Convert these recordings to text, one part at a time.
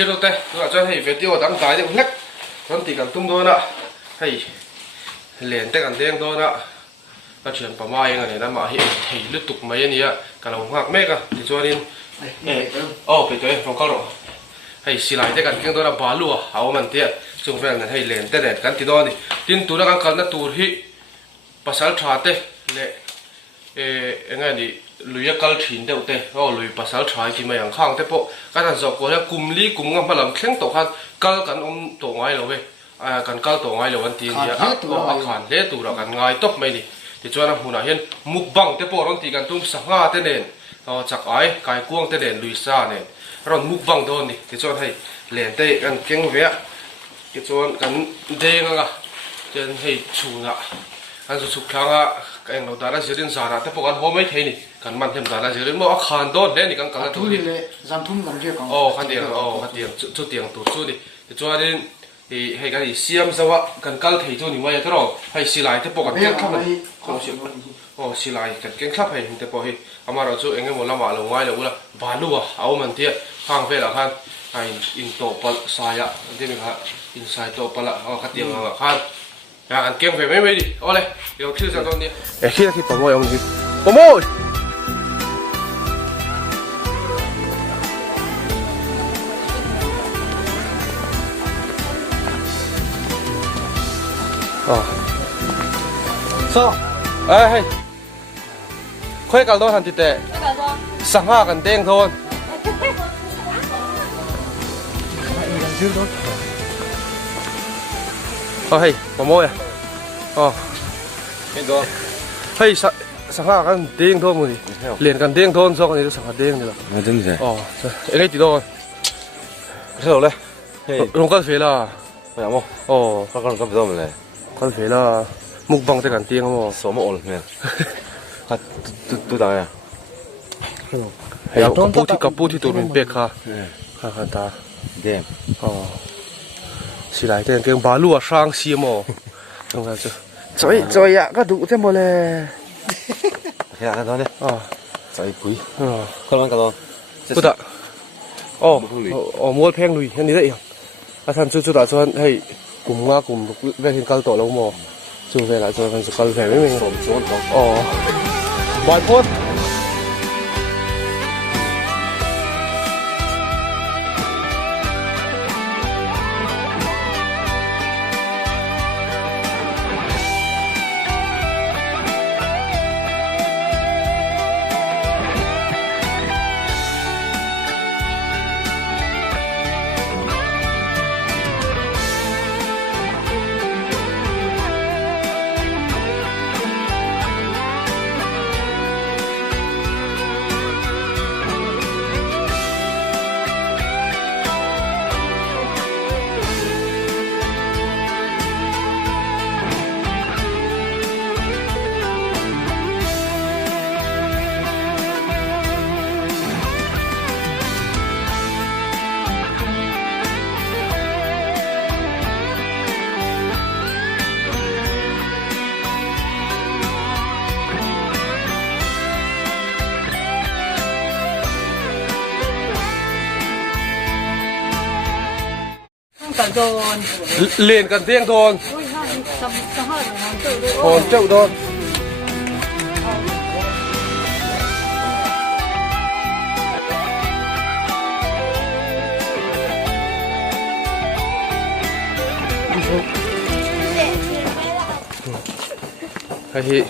tiết đâu tê tôi cho hay về tiêu đắng cái thì cũng hết con thì cần tung thôi nè hay liền tay cần đen thôi nè cái chuyện bảo mai này nó mà hiện thì liên tục mấy anh ấy cả lòng hoặc mẹ cả thì cho nên phải tới phòng cao độ hay xì lại tay cần kiêng tôi là bá lúa áo mình tiệt chung về này hay liền tay này cần tí đó đi tin tú nó cần nó tú hi pasal trà tê lệ anh ấy đi lùi cái chín đều tê lùi pasal trà thì mày ăn khang tê bộ cái thằng giọt của nó cùng lý cùng ngâm mà làm khéng tổ khăn cái cần tổ ngoài rồi cần cái tổ ngoài rồi anh tiền gì khăn thế tụ là cần ngay tóc mày đi thì cho nên hùn hiện mục bằng tê bộ thì cần tung sáng nga tê nền chắc ai cái cuông tê nền lùi xa nền rồi mục bằng thôi đi thì cho hay liền tê cần kiêng vẽ thì cho cần đê nga trên hay chủ ngạ anh chụp khang cái anh đầu đã diễn ra là thế bộ anh hôm ấy thấy nè cần mang thêm cả là diễn một khăn tốt đấy nè cần cả thu đi giảm thu làm gì còn khăn tiền chút tiền tụt chút đi thì cho nên thì hay cái gì xiêm sao ạ cần cắt thấy thôi nhưng mà thế rồi hay xì lại thế bộ cần kiêng khắp này không xì lại cần kiêng khắp hay thế bộ hay mà rồi chú anh em một làm mà ngoài là vá lúa áo mình thiệt hàng về là khăn hay in tổ bal sai ạ thế mình ha in sai tổ bal là khát tiền là khăn anh kiêng về mấy đi ô này điều thứ sao con đi khi bỏ mồi ông gì bỏ mồi sao hay khơi cả đôi thằng thịt tệ sáng hoa cần đen thôi hay bỏ mồi hay sáng hoa cần đen thôi mà liền cần đen thôi sao con đi sáng hoa đen được à真的anh ấy chỉ đâu sao đây long cắt phế là phải không con cắt đâu mà này cắt phế là mục bằng tay cần đen không số một rồi nè tôi đợi à hay cặp bút thì tụi mình bê kha kha ta đêm xí lại tên cái bá lúa sang xí mồ không phải chứ trời ạ cái đủ thế mà lẽ thế là cái đó đấy trời quý không ăn cái đó bút ạ mua phèn lùi như vậy à thằng chú đã cho hay cùng về hiện cao tổ lâu mồ chú về lại cho thằng cao về với mình vài phút liền cần tiếng thôi còn chậu thôi hay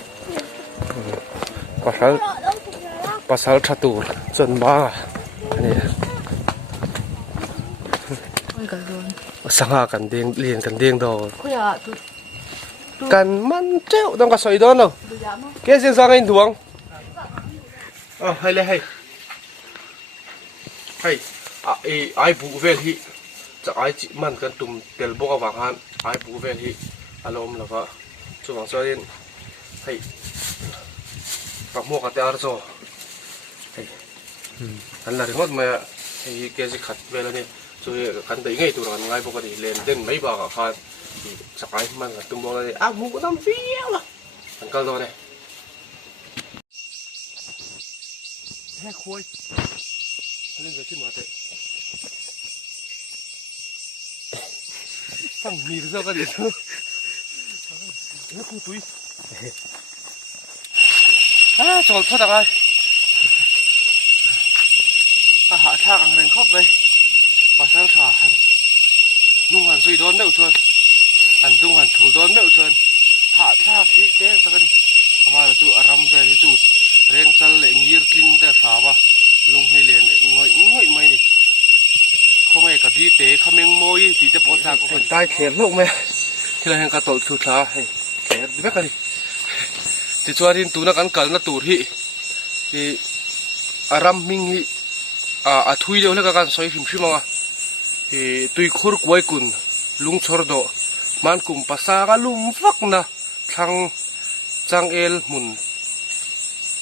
pasal satu chân ba này sáng cần đen liền cần đen đâu cần măn treo đang có sợi đó đâu cái gì sang anh thuồng hay là hay ai bù về hi chắc ai chỉ măn cần tụm tel bốc vào han ai bù về hi alom là vợ chú vàng cho nên hay bạc mua cái tar cho hay anh là remote mà hay cái gì khát về là nè rồi cần thấy ngay tụi nó ngay bốc cái lên đến mấy bạc khan chắc ai măn cần tụm bốc là mua cái năm phí mà anh câu rồi này hé khôi lên về trên mặt đấy ตั้งมีเรื่องกันดินี่กูตุยจอดพอตะไคหาทางเร่งครบไปภาษาชาหันนุ่งหันสุยโดนเดือดชวนหันนุ่งหันถูโดนเดือดชวนหาทางที่เจ๊สักกันประมาณตัวอารมณ์แบบนี้จุดเร่งสั่นเร่งยืดทิ้งแต่สาวะลุงให้เรียนง่อยไม่นี่เขาไม่กระดีเตะเขาเมงโมยที่จะปวดสากคนใต้เขียนลูกไหมที่เราเห็นกระโดดสุดท้ายเขียนดีไหมกันดิที่ชวนที่ตัวนักการกันนักตัวที่อารมณ์มิ่งที่ทุยเดียวแล้วกันสอยฟิมชิมว่าตุยขรุกไว้กุนลุงชอร์โดมันกุมภาษากันลุมฟักนะทางจังเอลมุน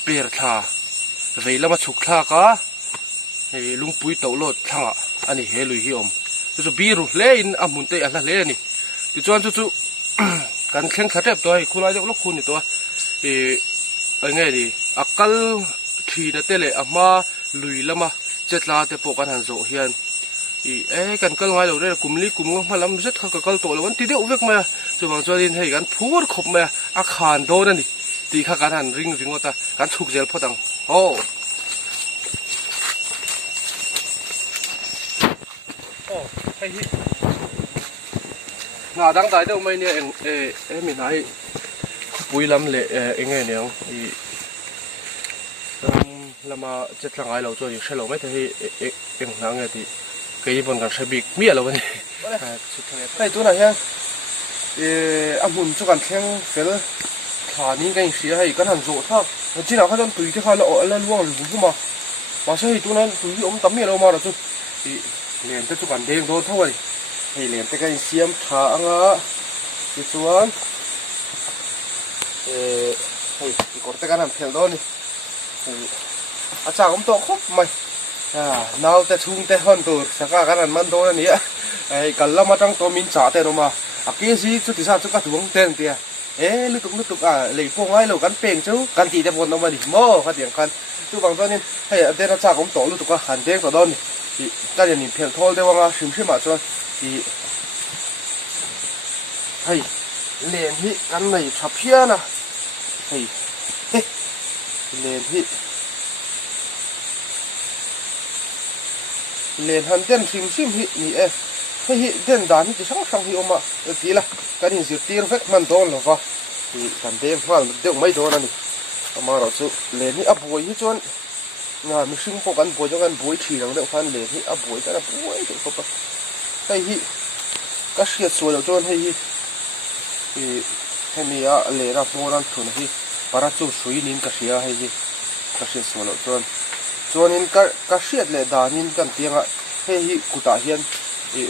เปียร์ทาเวลามาฉุกทากะลุงปุยเต่าโลดทางอันนี้เฮลุยฮิอมจู่บีรุเล่นอามุนเตะอะไรเล่นี่จู่จู่การแข่งขันแบบตัวคุณอะไรจะลูกคุณนี่ตัวไงดีอักลทีนั่นเตะเลยอามาลุยละมาเจ็ดลาเตะปกันหันโซเฮียนกันก็ง่ายเลยกุมลีกุมก็มาล้ำเจ็ดเขาก็โตแล้ววันที่เดียวเวกมาจู่บางส่วนให้กันพูดขบมาอาคารโดนนี่ตีข้าการหันริงว่าตาการฉุกเฉินพอดังโอ้ไอ้ที่งาดังตายเดี๋ยวไม่เนี่ยมีไหนปุยลำเละไงเนี่ยแล้วมาจะทางไงเราตัวอยู่ใช่หรือไม่แต่ที่หนังไงที่เคยบนกันใช้บิ๊กเมียเราวันนี้ไอ้ตัวไหนยังอามุนจุกันแข็งเฟลขานี้กันเสียให้กันหันโซ่ท่าจีน่าเขาจะตุยที่เขาเราแล้วล่วงหรือบุ้มมาใช่ตัวนั้นตุยอมตั้มเมียเรามาแล้วจุเรียนแต่จุกันเด้งโดนเท่าไหร่ให้เรียนแต่กันเสียมขาอ่ะที่ส่วนให้กดแต่กันหันเพียงโดนนี่อาจารย์ผมตัวครบไหมนาวแต่ชุ่มแต่ห่อนตัวสักการนั้นมันโดนนี่กันละมาตั้งตัวมินจ่าแต่เรามากี้สิจุดที่สามจุดกระถุงเต้นเตี้ยลึกเลยพวกไอ้เรากันเป่งจูกันตีแต่บนเรามาดิโม่ขัดเดียงกันจุดบางตัวนี่ให้เดี๋ยวอาจารย์ผมตัวลึกก็หันเด้งตัวโดนนี่ก็จะนี่เพียงทอลได้ว่าชิมมาจนที่ให้เรียนที่กันในชับเพี้ยนะให้เรียนที่เรียนหันเต้นชิมฮินี่ให้ฮิเต้นด่านที่จะช่างฮิออกมาทีละกันหินเสียตีรเฟกมันโดนหรอวะที่กันเต้นว่าเดี๋ยวไม่โดนนี่มาเราจะเรียนนี่อับวยที่จนงานมีซึ่งพวกกันบวยจนกันบวยทีหลังเดี๋ยวฟันเรียนนี่อับวยกันบวยเดี๋ยวเขาไปให้ฮิก็เสียส่วนเดี๋ยวจนให้ฮิให้มีเรียนโบราณทุนฮิปาราจูสุยนินก็เสียให้ฮิก็เสียส่วนเดี๋ยวจนนินก็เสียเลยด่านินกันเตียงอ่ะให้ฮิกุตาเฮียน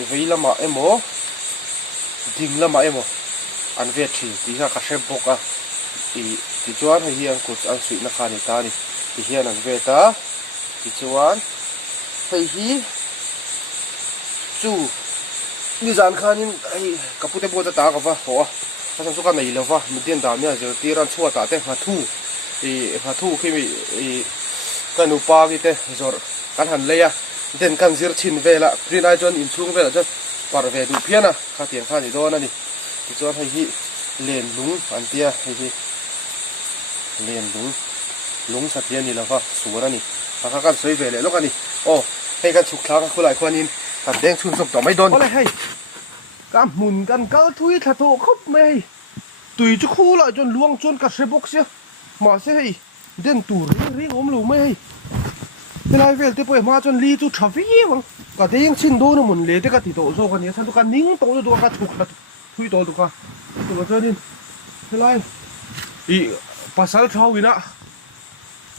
เวลามาโมดิ่งละมาโมอันเวทีที่ข้าก็เชฟบอกอ่ะที่จวนให้เฮียนกุศอันสุยนักขานิตานี่ที่เฮียนอันเวตาที่จวนให้ฮิจูนี่จานขานินกับพุทธบุตรตากับว่าหัวถ้าทำสุกันไหนแล้วว่ามีเดียนดามเนี่ยจะตีรันชั่วตาเตะมาทูขึ้นมีกันอุปากิเตจอร์กันหันเลยอะเด่นกันเสียชินเวละปรินไอจอนอินทรุงเวละจะปาร์เวดูเพียนะข้าเตียงข้าดีโดนนั่นนี่ที่จอนให้ฮิเลนลุงอันเตียให้ฮิเลนลุงสัตย์นี่แล้วว่าสวยนั่นนี่ข้ากันสวยเวละแล้วกันนี่โอ้ให้กันฉุกคลางคนหลายคนนี่กันแดงชุนสมต่อไม่โดนอะไรให้กันหมุนกันก็ทุยทัดโตครบไม่ตุยจะคู่ละจนล่วงจนกัดเสบกเสียมาเสียให้เด่นตูรีอมลูไม่เวลาเวลที่ไปมาจนลีจุดทับยี่วังก็ได้ยังชินโดนมุนเลยที่ก็ติดโตโซ่กันเนี่ยฉันต้องการนิ่งโตตัวก็ถูกละทุยโตตัวก็ตัวเจ้าดินเวลาภาษาชาววินะ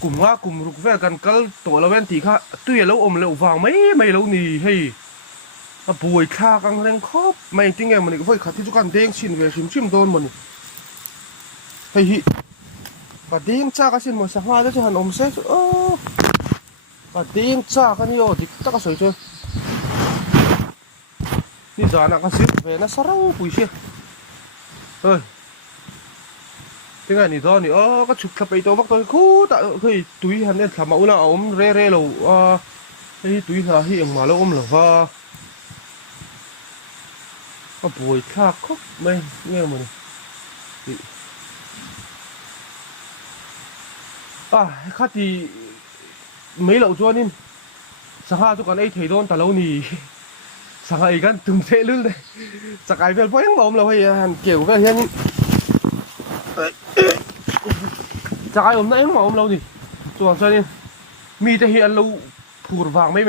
กลุ่มรุกแวกันก็ตัวละเว้นตีค่ะตุยแล้วอมแล้ววางไม่แล้วนี่ให้ป่วยข้ากังแรงครบไม่จริงไงมันก็ไฟขัดที่ทุกการเด้งชินเวชิมโดนมันให้ก็เด้งจ้ากันชินมันสักมาแล้วจะหันอมเสร็จก็เด้งจ้ากันนี่โอ้ดิตะก็สวยจังนี่จานักกันสิเวน่าสร้างปุ๋ยเชียที่ไงนี่ตอนนี้ก็ฉุกขับไปตัวบักตัวคู่แต่เคยตุยหันเนี่ยทำมาอุณาอมเร่เราไอ้ตุยหาที่เอ็งมาแล้วอมหรอว่า à buổi khác khóc mày nghe mà à khác thì mấy lậu cho nên sáng ha cho con ấy thấy đón ta lâu nì sáng ấy gan từng thế luôn đấy sáng cái về bói mà ông lâu hay hàn kiểu cái hiện sáng cái ông nãy mà ông lâu nì cho nên miจะเห็นเราผูดวางไม่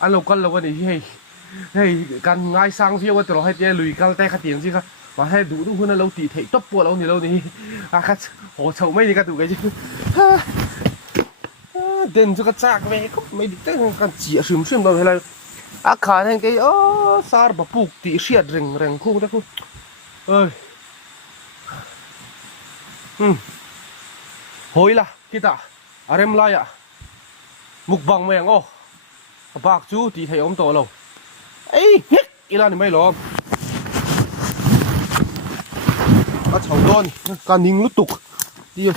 อันเรากันเราวันนี้ให้การง่ายสร้างเสียว่าแต่เราให้เจ้ลุยกันแต่ขัดเตียงสิครับมาให้ดูทุกคนเราตีเทตบปวดเรานี่อาคัดโหเฉาไม่ดีกันดูกันจิเด่นจะกระจากไปก็ไม่ดีแต่การเจี๋ยซึมเราเวลาอาคารแห่งที่สารบปุกตีเสียดเร่งคู่นะคู่เอ้ยโหยล่ะคิดอ่ะอะไรมาล่ะมุกบังแมงปากจูตีไทยอมโตเราเอ้ยเฮ้ยอีล่านี่ไม่หรอกอาเฉาโดนการยิงลุตุกเดียว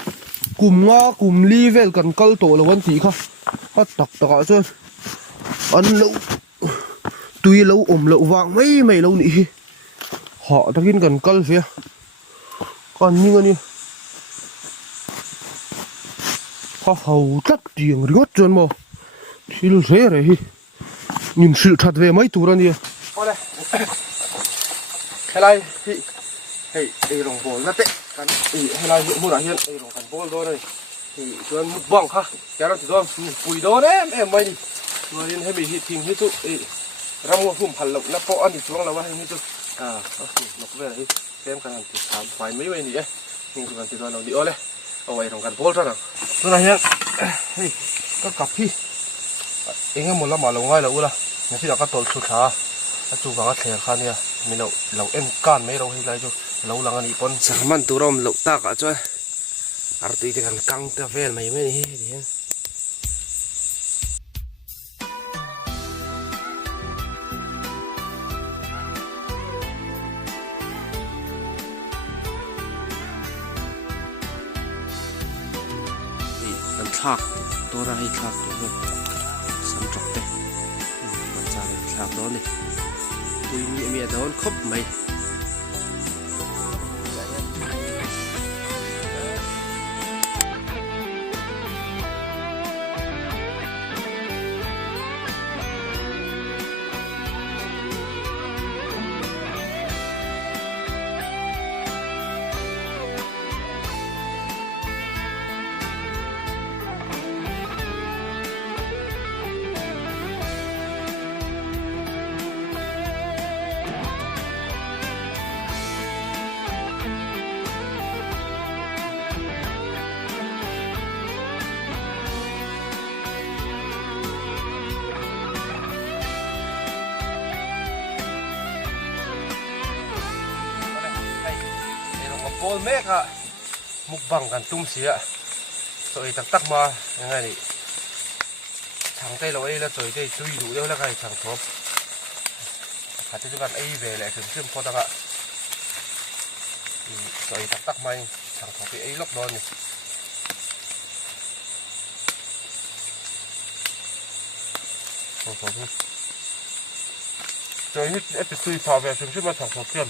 กลุ่มลีเวลกันกัลโตเราวันที่เขาก็ตักจนอันเราตุยเราเราวางไม่เรานี่họ taกินกันกัลเสียcòn như anh đi họ hầu chắc tiền riết chân mà thì nó dễ rồi nhìn sự thật về mấy tủ ra đi ở đây hay lai thì đồng bồn rất tệ cái hay lai hiện mua đã hiện đồng cần bồn thôi đây thì chuẩn một vòng ha kéo ra thì thôi quỳ đó đấy em mày đi rồi nên hay bị hít thình hít tụ ra mua phun phản lộc nó po ăn thì xuống làว่าให้tụ nó có vẻ đấy xem cái này thì làm phải mấy bên gì ấy nhưng còn thì nó đi ở đâyเอาไว้ตรงกันโพลซะนะตัวไหนเนี่ยเฮ้ยก็กลับพี่เองก็หมดละหมาลงง่ายแล้วล่ะงั้นพี่เราก็ตสุดท้าจู่วางก็เถียงข้าเนี่ยมีเราเอ็มก้านไม่เราให้ไรจู่เราหลังอันนี้ปนสามันตัวเราเราตากอ่ะจ้ะอาร์ตีจะกันกังเตะเฟลไม่ไม่นี่เดี๋ยวทักตัวอะไรทักตัวเพื่อสำจอกเตะมันจะอะไรทักโดนเลยตุยมีโดนครบไหมโกลเมฆอะมุกบังกันตุ้มเสียสวยตักมายังไงนี่ทางใต้เราไอ้แล้วสวยได้ตุยดูเดียวแล้วไงทางทบอาจจะกันไอ้เวลเลยขึ้นพอตักอะสวยตักมาทางทบไปไอ้ล็อกโดนนี่โอ้โหสวยนี่ไอ้ติดตุยพาไปขึ้นมาทางทบเพื่อน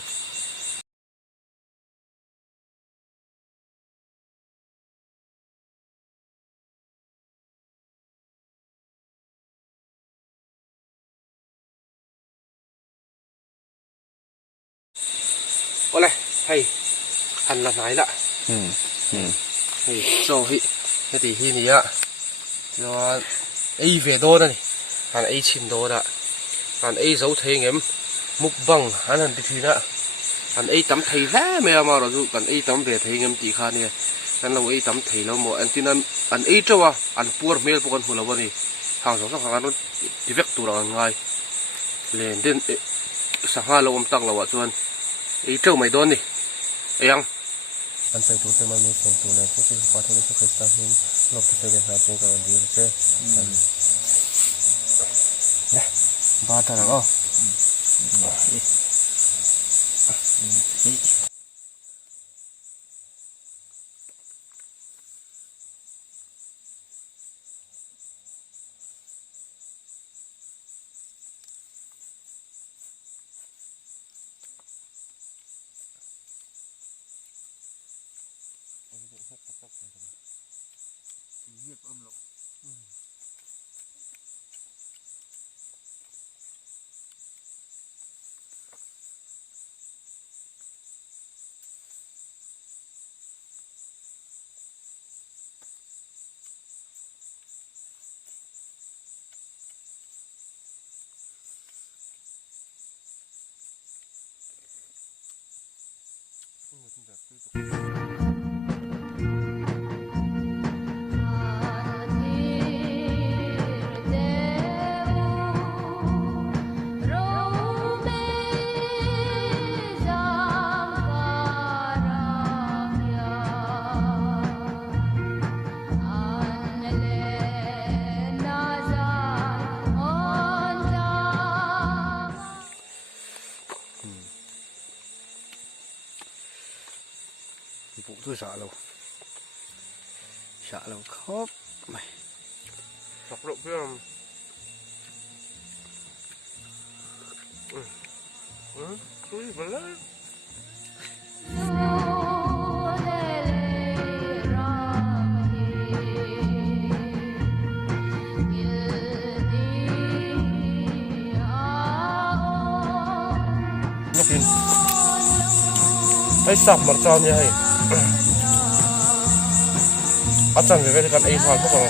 อะไรให้หันละไหนละให้โซ่ให้ตีที่นี้อะแล้วไอ้เวโดนั่นนี่หันไอ้ชิมโดน่ะหันไอ้เสาเทียงมุกบังหันทีน่ะหันไอ้ตำไทยแท้ไม่เอามาเราดูกันไอ้ตำเวทีเงี้ยตีขาเนี่ยกันเราไอ้ตำไทยแล้วหมดอันที่นั้นอันไอ้เจ้าว่าอันปูร์เมลพวกกันหัวเราวันนี้ทางสองทางนั้นดีเวกตัวเราง่ายเล่นเด่นสังหารเราอมตั้งเราอ่ะส่วนไอ้เจ้าไม่โดนนี่ไอ้ยังอันใส่ตัวเต็มมันมีสองตัวนะพวกที่พอที่จะเคยตั้งนี้เราจะเป็นหาเป็นกันดีใช่เนี่ยบ้าท่านอ๋อ phụ tôi sợ lâu khóc mày sọc rộng kia túi vào lấy nó kìm hay sọc mặt tròn như vậy bắt chẳng về cái ấy hoàn không rồi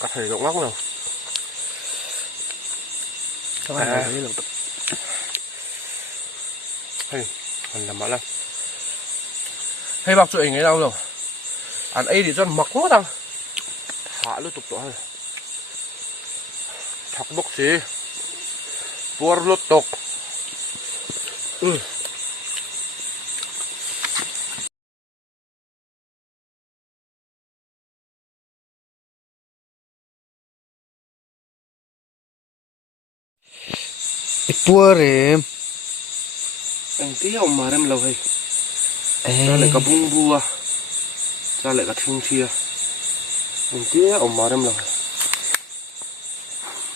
cắt thầy rộng lắm nào các bạn thấy được hay mình làm món này hay bác chuyện ấy đâu rồi ăn ấy thì cho mặc quá đâu hạ lướt tục tỏ hay thọc bốc xí bùa lướt tục tua rem anh tí ông mà em lâu hay ra lại cả bung bua ra lại cả thung chia anh tí ông mà em lâu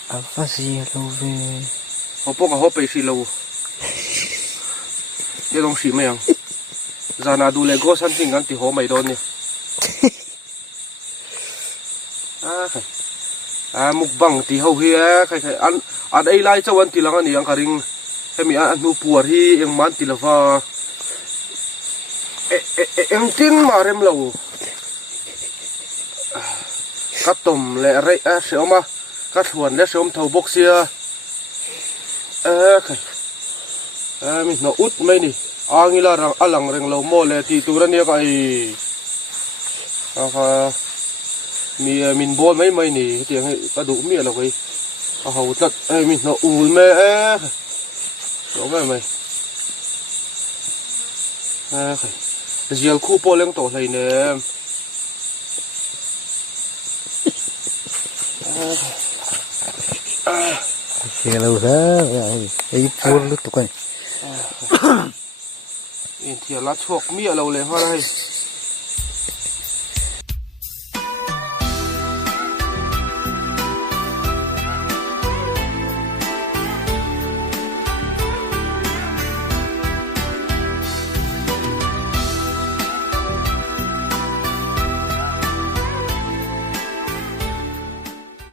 apa sih lâu về họ bốc cả họ bể xì lâu cái đông xì mày à ra nào đủ lệ gót sẵn tình anh thì họ mày đón nhỉ mục bằng thì hầu hia khai khai ăn ấy lại cho anh thì là anh thì anh cả ring hay mi ăn nu puar hi em man thì là va em tin mà em lâu cắt tôm lẹ rậy sớm mà cắt thuần lẹ sớm thầu bốc xia mình nó út mấy nè nghĩ là rằng alang rừng lâu mò lẹ thì tụi nó nhớ cái mình bón mấy nè tiếng cái đủ miệng là cái hầu tật mình nó ủi mẹ đó mày diều khu po lên tổ thầy nè Kaya lâu thế, ấy phun lúc tục này. thì lá chuột mía lâu lên hoa đây